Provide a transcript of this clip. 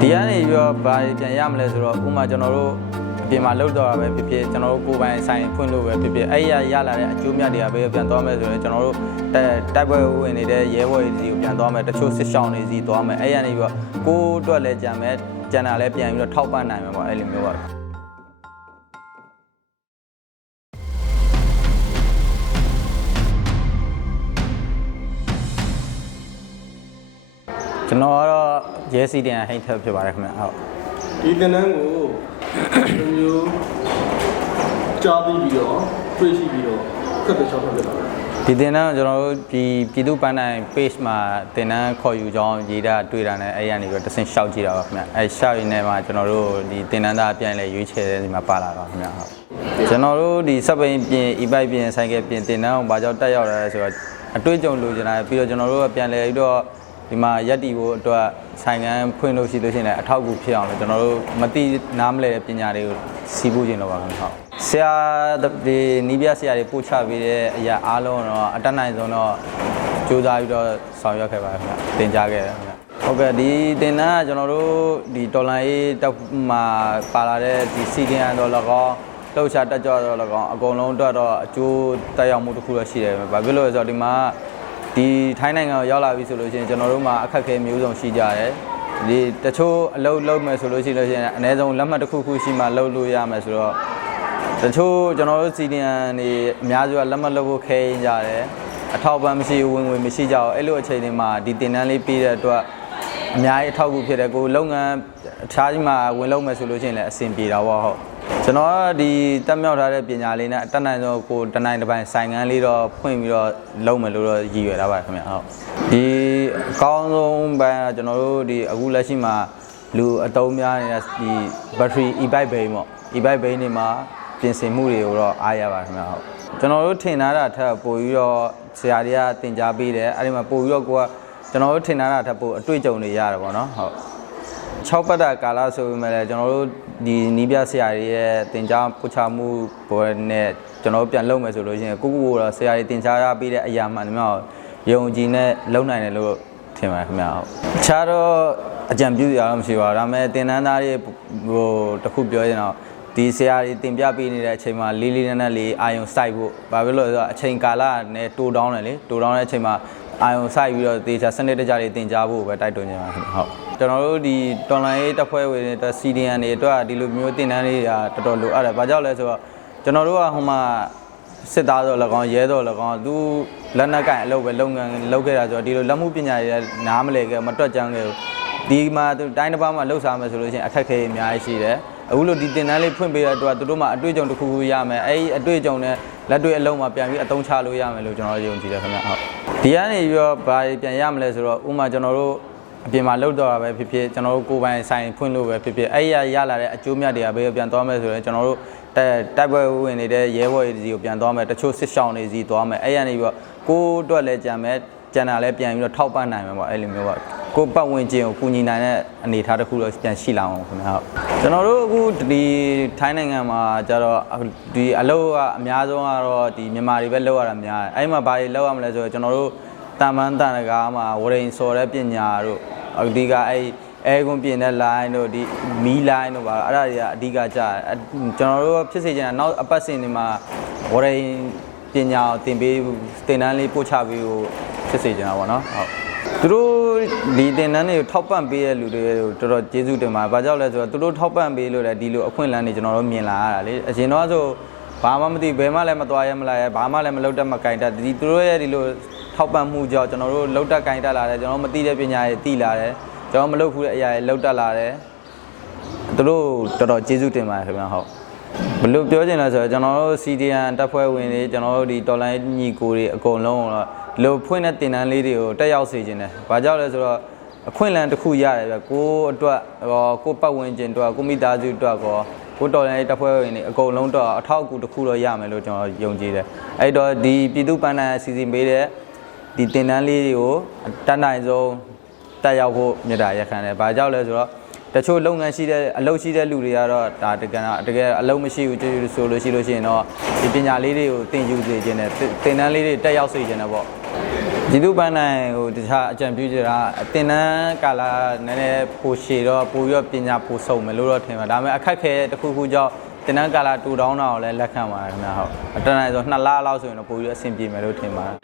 ဒီကနေပြီးတော့ဘာတွေပြန်ရမလဲဆိုတော့ဥပမာကျွန်တော်တို့အပြင်မှာလောက်တော့တာပဲဖြစ်ဖြစ်ကျွန်တော်တို့ကိုယ်ပိုင်ဆိုင်ဖွင့်လို့ပဲဖြစ်ဖြစ်အဲ့ရရလာတဲ့အကျိုးမြတ်တွေကပဲပြန်သွားမယ်ဆိုရင်ကျွန်တော်တို့တက်တိုက်ပွဲဝင်နေတဲ့ရဲဘော်တွေစီကိုပြန်သွားမယ်တချို့စစ်ဆောင်တွေစီသွားမယ်အဲ့ရနေပြီးတော့ကိုယ်အတွက်လည်းကြံမယ်ကြံတာလည်းပြန်ပြီးတော့ထောက်ပံ့နိုင်မှာပေါ့အဲ့လိုမျိုးပါကျွန်တော်ကတော့ ရဲစီတန်ဟိတ်ထက်ဖြစ်ပါတယ်ခင်ဗျဟုတ်ဒီသင်တန်းကိုလူမျိုးကြားပြီးပြီးတော့တွေ့ရှိပြီးတော့ခက်တဲ့ချောင်းဖြစ်လာတယ်ဒီတင်တန်းကိုကျွန်တော်တို့ဒီပြည်သူ့ပန်းတိုင်း page မှာတင်တန်းခေါ်ယူကြောင်းရေးတာတွေ့တာနဲ့အဲ့ရနေပြီးတော့တစ်ဆင့်ရှောက်ကြည့်တာပါခင်ဗျအဲ့ရှောက်ရင်းနဲ့မှကျွန်တော်တို့ဒီတင်တန်းသားပြန်လဲရွေးချယ်တဲ့ဒီမှာပါလာပါခင်ဗျဟုတ်ကျွန်တော်တို့ဒီစက်ပိန်ပြင် e-bike ပြင်ဆိုင်ကယ်ပြင်တင်တန်းကိုဘာကြောင့်တက်ရောက်လာလဲဆိုတော့အတွေ့အကြုံလိုချင်တာပြီးတော့ကျွန်တော်တို့ကပြန်လဲပြီးတော့ ဒီမှာရက်တီဖို့အတွက်ဆိုင်ကန်းဖွင့်လို့ရှိလို့ရှိရင်လည်းအထောက်အကူဖြစ်အောင်လို့ကျွန်တော်တို့မတိနားမလဲတဲ့ပညာတွေကိုစီးဖို့ခြင်းတော့ပါခင်ဗျဟုတ်ဆရာဒီနီးပြဆရာတွေပို့ချပေးတဲ့အရာအားလုံးတော့အတက်နိုင်ဆုံးတော့စူးစမ်းပြီးတော့ဆောင်ရွက်ခဲ့ပါခင်ဗျသင်ကြားခဲ့တယ်ခင်ဗျဟုတ်ကဲ့ဒီတင်တန်းကကျွန်တော်တို့ဒီတော်လိုင်းရေးတက်မှာပါလာတဲ့ဒီစီကင်အန်တော့၎င်းလှုပ်ရှားတက်ကြွတော့၎င်းအကုန်လုံးအတွက်တော့အကျိုးတက်ရောက်မှုတစ်ခုတော့ရှိတယ်ဘာဖြစ်လို့လဲဆိုတော့ဒီမှာ ဒီထိုင်းနိုင်ငံကိုရောက်လာပြီဆိုလို့ရှိရင်ကျွန်တော်တို့မှာအခက်အခဲမျိုးစုံရှိကြတယ်ဒီတချို့အလုပ်လုပ်မယ်ဆိုလို့ရှိလို့ရှိရင်အနည်းဆုံးလက်မှတ်တစ်ခုခုရှိမှလုပ်လို့ရမယ်ဆိုတော့တချို့ကျွန်တော်တို့စီဒီအန်တွေအများစုကလက်မလုပ်ဖို့ခဲရင်ကြတယ်အထောက်ပံ့မရှိဘူးဝင်ဝင်မရှိကြဘူးအဲ့လိုအချိန်တွေမှာဒီတင်တန်းလေးပြီးတဲ့အတွက်အများကြီးအထောက်အကူဖြစ်တယ်ကိုယ်လုပ်ငန်းအခြားကြီးမှာဝင်လုပ်မယ်ဆိုလို့ရှိရင်လည်းအဆင်ပြေတာပေါ့ဟုတ် ကျွန်တော်ကဒီတက်မြောက်ထားတဲ့ပညာလေးနဲ့အတက်နိုင်ဆုံးကိုယ်တနိုင်တစ်ပိုင်းဆိုင်ငန်းလေးတော့ဖွင့်ပြီးတော့လုပ်မယ်လို့တော့ရည်ရွယ်ထားပါတယ်ခင်ဗျဟုတ်ဒီအကောင်းဆုံးဘန်းကကျွန်တော်တို့ဒီအခုလက်ရှိမှာလူအတုံးများနေတဲ့ဒီ battery e-bike bay ပေါ့ e-bike bay နေမှာပြင်ဆင်မှုတွေကိုတော့အားရပါခင်ဗျာဟုတ်ကျွန်တော်တို့ထင်ထားတာထက်ပိုပြီးတော့ဆရာတွေကသင်ကြားပေးတယ်အဲ့ဒီမှာပိုပြီးတော့ကိုကကျွန်တော်တို့ထင်ထားတာထက်ပိုအတွေ့အကြုံတွေရတယ်ပေါ့နော်ဟုတ် 6ပတ်တာကာလဆိုပေမဲ့လည်းကျွန်တော်တို့ဒီနီးပြဆရာတွေရဲ့သင်ကြားပို့ချမှုဘောနဲ့ကျွန်တော်တို့ပြန်လုပ်မယ်ဆိုလို့ရှိရင်ကိုကိုကတော့ဆရာတွေသင်ကြားရပေးတဲ့အရာမှန်တယ်မျိုးယုံကြည်နဲ့လုပ်နိုင်တယ်လို့ထင်ပါတယ်ခင်ဗျာဟုတ်ခြားတော့အကြံပြုရအောင်မရှိပါဘူးဒါပေမဲ့သင်တန်းသားတွေဟိုတစ်ခုပြောရင်တော့ဒီဆရာတွေတင်ပြပေးနေတဲ့အချိန်မှာလေးလေးနက်နက်လေးအာယုံစိုက်ဖို့ဘာဖြစ်လို့လဲဆိုတော့အချိန်ကာလနဲ့တိုးတောင်းတယ်လေတိုးတောင်းတဲ့အချိန်မှာ အာယုံစိုက်ပြီးတော့တေချာစနစ်တကျလေးတင်ကြားဖို့ပဲတိုက်တွန်းနေပါခင်ဗျဟုတ်ကျွန်တော်တို့ဒီတော်လိုင်းရေးတပ်ဖွဲ့ဝင်တွေအတွက် CDN တွေအတွက်ဒီလိုမျိုးတင်တန်းလေးတွေကတော်တော်လိုအပ်တယ်ဘာကြောင့်လဲဆိုတော့ကျွန်တော်တို့ကဟိုမှာစစ်သားတော့၎င်းရဲတော့၎င်းသူလက်နက်ကင်အလုပ်ပဲလုပ်ငန်းလုပ်ခဲ့တာဆိုတော့ဒီလိုလက်မှုပညာတွေနားမလဲခဲ့မတွက်ကြမ်းခဲ့ဘူးဒီမှာသူတိုင်းတစ်ပါးမှာလှုပ်ရှားမယ်ဆိုလို့ရှိရင်အခက်အခဲအများကြီးရှိတယ်အခုလိုဒီတင်တန်းလေးဖွင့်ပေးတဲ့အတွက်သူတို့မှအတွေ့အကြုံတစ်ခုခုရမယ်အဲ့ဒီအတွေ့အကြုံနဲ့လက်တွေ့အလုံးမှာပြန်ပြီးအသုံးချလို့ရမယ်လို့ကျွန်တော်ယုံကြည်တယ်ခင်ဗျဟုတ် ဒီကနေပြီးတော့ဘာတွေပြန်ရမလဲဆိုတော့ဥပမာကျွန်တော်တို့အပြင်မှာလောက်တော့တာပဲဖြစ်ဖြစ်ကျွန်တော်တို့ကိုယ်ပိုင်ဆိုင်ဖွင့်လို့ပဲဖြစ်ဖြစ်အဲ့ရရလာတဲ့အကျိုးမြတ်တွေကပဲပြန်သွားမယ်ဆိုရင်ကျွန်တော်တို့တက်တိုက်ပွဲဝင်နေတဲ့ရဲဘော်တွေစီကိုပြန်သွားမယ်တချို့စစ်ဆောင်တွေစီသွားမယ်အဲ့ရနေပြီးတော့ကိုယ်အတွက်လည်းကြံမယ်ကြံတာလည်းပြန်ပြီးတော့ထောက်ပံ့နိုင်မှာပေါ့အဲ့လိုမျိုးပေါ့ ကိုယ်ပတ်ဝန်းကျင်ကိုကူညီနိုင်တဲ့အနေအထားတစ်ခုတော့ပြန်ရှိလာအောင်ခင်ဗျာဟုတ်ကျွန်တော်တို့အခုဒီထိုင်းနိုင်ငံမှာကျတော့ဒီအလုပ်ကအများဆုံးကတော့ဒီမြန်မာတွေပဲလုပ်ရတာများတယ်အဲ့ဒီမှာဘာတွေလုပ်ရမလဲဆိုတော့ကျွန်တော်တို့တာမန်တန်တကားမှာဝရိန်စော်တဲ့ပညာတို့အဓိကအဲ့အဲကွန်ပြင်တဲ့ line တို့ဒီမီ line တို့ပါအဲ့ဒါတွေကအဓိကကြာတယ်ကျွန်တော်တို့ဖြစ်စေချင်တာနောက်အပတ်စဉ်တွေမှာဝရိန်ပညာကိုသင်ပေးသင်တန်းလေးပို့ချပေးဖို့ဖြစ်စေချင်တာပေါ့နော်ဟုတ်သူတို့ ဒီသင်တန်းတွေကိုထောက်ပံ့ပေးတဲ့လူတွေကိုတော်တော်ကျေးဇူးတင်ပါတယ်။ဘာကြောင့်လဲဆိုတော့သူတို့ထောက်ပံ့ပေးလို့လည်းဒီလိုအခွင့်အလမ်းတွေကျွန်တော်တို့မြင်လာရတာလေ။အရင်တော့ဆိုဘာမှမသိဘယ်မှလည်းမသွားရမလာရဘာမှလည်းမလုပ်တတ်မကင်တတ်ဒီသူတို့ရဲ့ဒီလိုထောက်ပံ့မှုကြောင့်ကျွန်တော်တို့လုပ်တတ်ကင်တတ်လာတယ်ကျွန်တော်မသိတဲ့ပညာတွေသိလာတယ်ကျွန်တော်မလုပ်ဘူးတဲ့အရာတွေလုပ်တတ်လာတယ်သူတို့တော်တော်ကျေးဇူးတင်ပါတယ်ခင်ဗျာဟုတ်ဘယ်လိုပြောချင်လဲဆိုတော့ကျွန်တော်တို့ CDN တပ်ဖွဲ့ဝင်တွေကျွန်တော်တို့ဒီတော်လိုင်းညီကိုတွေအကုန်လုံးတော့ဒီ လိုဖွင့်တဲ့တင်တန်းလေးတွေကိုတက်ရောက်စေခြင်းတယ်။ဘာကြောင့်လဲဆိုတော့အခွင့်အလမ်းတစ်ခုရတယ်ဗျကိုယ်အတွက်ရောကိုယ်ပတ်ဝန်းကျင်အတွက်ကိုမိသားစုအတွက်ကောကိုတော်လိုင်းတပ်ဖွဲ့ဝင်တွေအကုန်လုံးတော့အထောက်အကူတစ်ခုတော့ရမယ်လို့ကျွန်တော်ယုံကြည်တယ်။အဲ့တော့ဒီပြည်သူ့ပန်းတန်းအစီအစဉ်ပေးတဲ့ဒီတင်တန်းလေးတွေကိုတတ်နိုင်ဆုံးတက်ရောက်ဖို့မြတ်တာရက်ခံတယ်။ဘာကြောင့်လဲဆိုတော့တချို့လုပ်ငန်းရှိတဲ့အလုပ်ရှိတဲ့လူတွေကတော့ဒါတကယ်တော့တကယ်အလုပ်မရှိဘူးဆိုလို့ရှိလို့ရှိရင်တော့ဒီပညာလေးတွေကိုသင်ယူစေခြင်းနဲ့သင်တန်းလေးတွေတက်ရောက်စေခြင်းနဲ့ပေါ့ ဒီလိုပန်းနိုင်ဟိုတခြားအကြံပြုချင်တာအတင်တန်းကာလာနည်းနည်းပိုရှည်တော့ပိုပြီးတော့ပညာပိုစုံမယ်လို့တော့ထင်ပါဒါပေမဲ့အခက်ခဲတစ်ခုခုကြောင့်တင်တန်းကာလာတူတောင်းတာကိုလည်းလက်ခံပါတယ်ခင်ဗျာဟုတ်အတန်းနိုင်ဆို2လလောက်ဆိုရင်တော့ပိုပြီးတော့အဆင်ပြေမယ်လို့ထင်ပါတယ်